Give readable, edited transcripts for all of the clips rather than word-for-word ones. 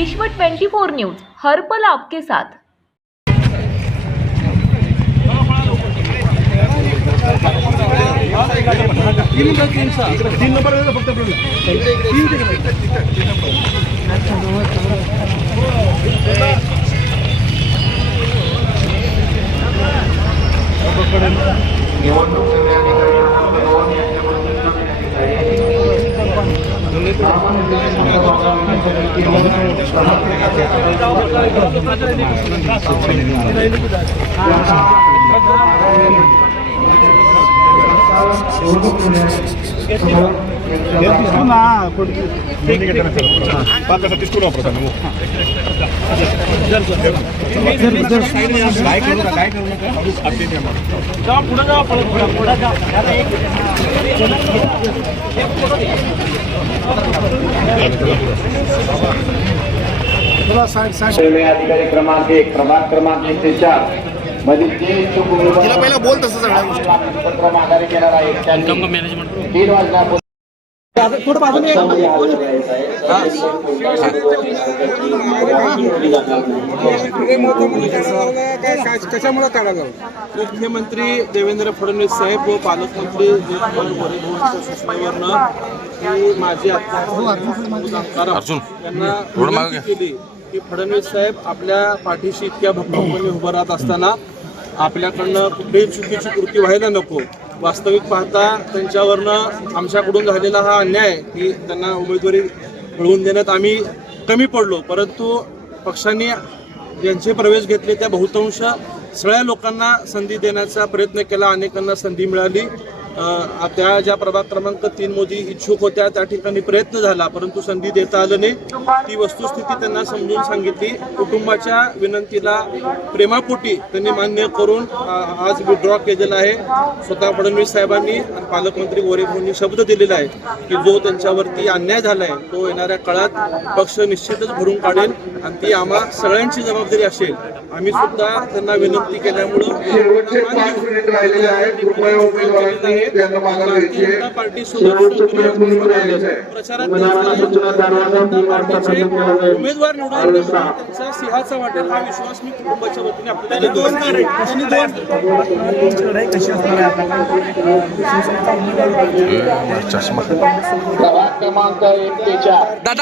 विश्व 24 न्यूज हर पल आपके साथ। तीन नंबर फक्त अधिकारी क्रमांक 1 प्रभाग क्रमांक 1 ते 4 मधील जे इच्छुक उमेदवार पहिला बोल तसं सगळ्या गोष्टी पत्र माघारी घेणार आहेत त्यांनी 3 वाजल्यापासून कशामुळे काढा जाऊ मुख्यमंत्री देवेंद्र फडणवीस साहेब व पालकमंत्री यांच्या सूचनेवरनं की माझे यांना विनंती केली की फडणवीस साहेब आपल्या पाठीशी इतक्या भक्कमपणे उभं राहत असताना आपल्याकडनं कुठेही चुकीची कृती व्हायला नको। वास्तविक पाहता त्यांच्यावरनं आमच्याकडून झालेला हा अन्याय की त्यांना उमेदवारी मिळवून देण्यात आम्ही कमी पडलो, परंतु पक्षाने ज्यांचे प्रवेश घेतले त्या बहुतांश सगळ्या लोकांना संधी देण्याचा प्रयत्न केला, अनेकांना संधी मिळाली। त्या ज्या प्रभाग क्रमांक 3 मध्ये इच्छुक होत्या त्या ठिकाणी प्रयत्न झाला, परंतु संधी देता आलं नाही। ती वस्तुस्थिती त्यांना समजून सांगितली। कुटुंबाच्या विनंतीला प्रेमापोटी त्यांनी मान्य करून आज विड्रॉ केलेला आहे। स्वतः फडणवीस साहेबांनी आणि पालकमंत्री गोरे भाऊंनी शब्द दिलेला आहे की जो त्यांच्यावरती अन्याय झाला आहे तो येणाऱ्या काळात पक्ष निश्चितच भरून काढेल आणि ती आम्हा सगळ्यांची जबाबदारी असेल। आम्ही सुद्धा त्यांना विनंती केल्यामुळं पार्टी प्रचारात उमेदवार निवडून त्यांचा सिंहाचा वाटेल हा विश्वास मी कुटुंबाच्या वतीने आपल्याला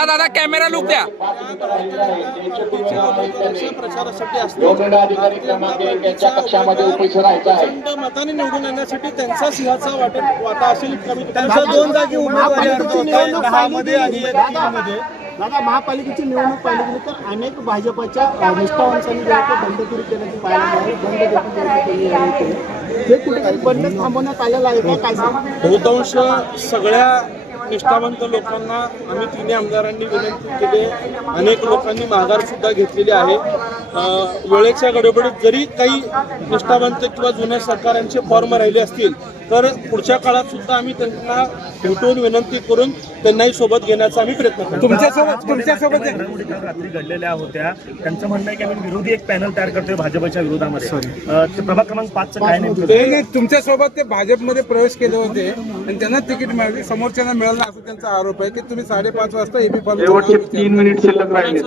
दादा कॅमेरा लुक द्या। प्रचारासाठी मताने निवडून येण्यासाठी त्यांचा सिंहाचा वाटा असेल। त्यांचा 2 जागी उमेदवारी दादा महापालिकेची निवडणूक पाहिली गेली तर अनेक भाजपच्या निष्ठावंतांनी बंडखोरी केल्याची पाहायला मिळाली। हे कुठेतरी बंड थांबवण्यात आलेलं आहे का काय? बहुतांश सगळ्या निष्ठावंत लोकांना आम्ही 3 आमदारांनी विनंती केली, अनेक लोकांनी माघार सुद्धा घेतलेली आहे। वेळेच्या गडबडीत जरी काही निष्ठावंत किंवा जुन्या सरकारांचे फॉर्म राहिले असतील तर पुढच्या काळात सुद्धा आम्ही त्यांना भेटून विनंती करून त्यांनाही सोबत घेण्याचा आम्ही प्रयत्न करतो। तुमच्यासोबत रात्री घडलेल्या होत्या, त्यांचं म्हणणं आहे की आम्ही विरोधी एक पॅनल तयार करतोय भाजपच्या विरोधामध्ये। प्रभाग क्रमांक 5चं काय नाही तुमच्यासोबत ते भाजपमध्ये प्रवेश केले होते आणि त्यांना तिकीट मिळाली, समोरच्यांना मिळालं असं त्यांचा आरोप आहे की तुम्ही 5:30 वाजता एबी फॉर्म 3 मिनिट शिल्लक राहिले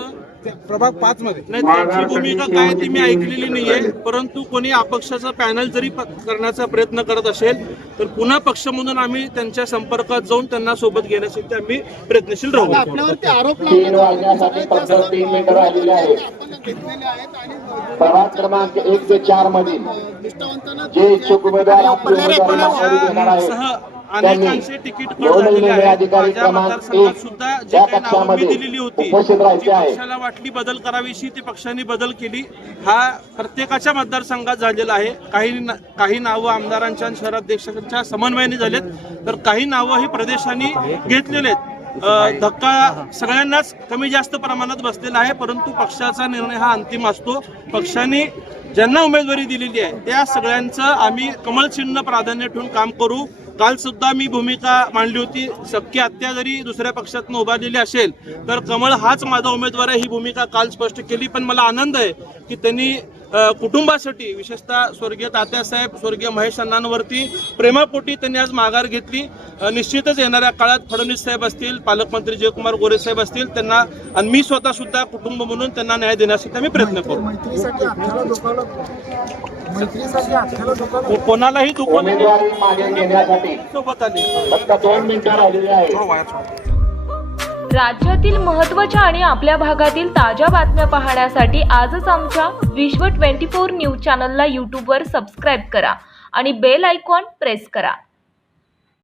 प्रभाग 5 मध्ये नाही। त्यांची भूमिका काय ती मी ऐकलेली नाहीये, परंतु कोणी अपक्षाचा पॅनल जरी करण्याचा प्रयत्न करत असेल तर पुन्हा पक्ष म्हणून आम्ही त्यांच्या संपर्कात जाऊन त्यांना सोबत घेण्यासाठी आम्ही प्रयत्नशील राहू। आपल्यावरती आरोप 3 वाजण्यासाठी फक्त 3 मिनिटं राहिलेली आहेत। प्रभाग क्रमांक 1 ते 4 मधील जे इच्छुक उमेदवार अनेकांचे तिकीट कट झालेले आहे। माझ्या मतदारसंघात सुद्धा जे काही नावं मी दिलेली होती पक्षाला वाटली बदल करावीशी ती पक्षाने बदल केली। हा प्रत्येकाच्या मतदारसंघात झालेला आहे। काही नावं आमदारांच्या आणि शहराध्यक्षांच्या समन्वयाने झालेत तर काही नावं ही प्रदेशांनी घेतलेले आहेत। धक्का सगळ्यांनाच कमी जास्त प्रमाणात बसलेला आहे, परंतु पक्षाचा निर्णय हा अंतिम असतो। पक्षाने ज्यांना उमेदवारी दिलेली आहे त्या सगळ्यांचं आम्ही कमळ चिन्ह प्राधान्य ठेवून काम करू। काल सुद्धा मी भूमिका मांडली होती, शक्य आत्या जरी दुसऱ्या पक्षातून उभारलेली असेल तर कमळ हाच माझा उमेदवार आहे ही भूमिका काल स्पष्ट केली। पण मला आनंद आहे की त्यांनी कुटुंबासाठी विशेषतः स्वर्गीय तात्यासाहेब स्वर्गीय महेश अण्णांवरती प्रेमापोटी त्यांनी आज माघार घेतली. निश्चितच येणाऱ्या काळात फडणवीस साहेब असतील, पालकमंत्री जयकुमार गोरे साहेब असतील, त्यांना आणि मी स्वतः सुद्धा कुटुंब म्हणून त्यांना न्याय देण्यासाठी आम्ही प्रयत्न करू. कोणालाही दुखवू नये उमेदवारी मागे घेण्यासाठी सोबत आले. फक्त 2 मिनिटं राहिलेली आहे. राज्यातील महत्त्वाच्या आणि आपल्या भागातील ताज्या बातम्या पाहण्यासाठी आजच आमच्या विश्व 24 न्यूज चॅनलला यूट्यूबवर सबस्क्राईब करा आणि बेल आयकॉन प्रेस करा.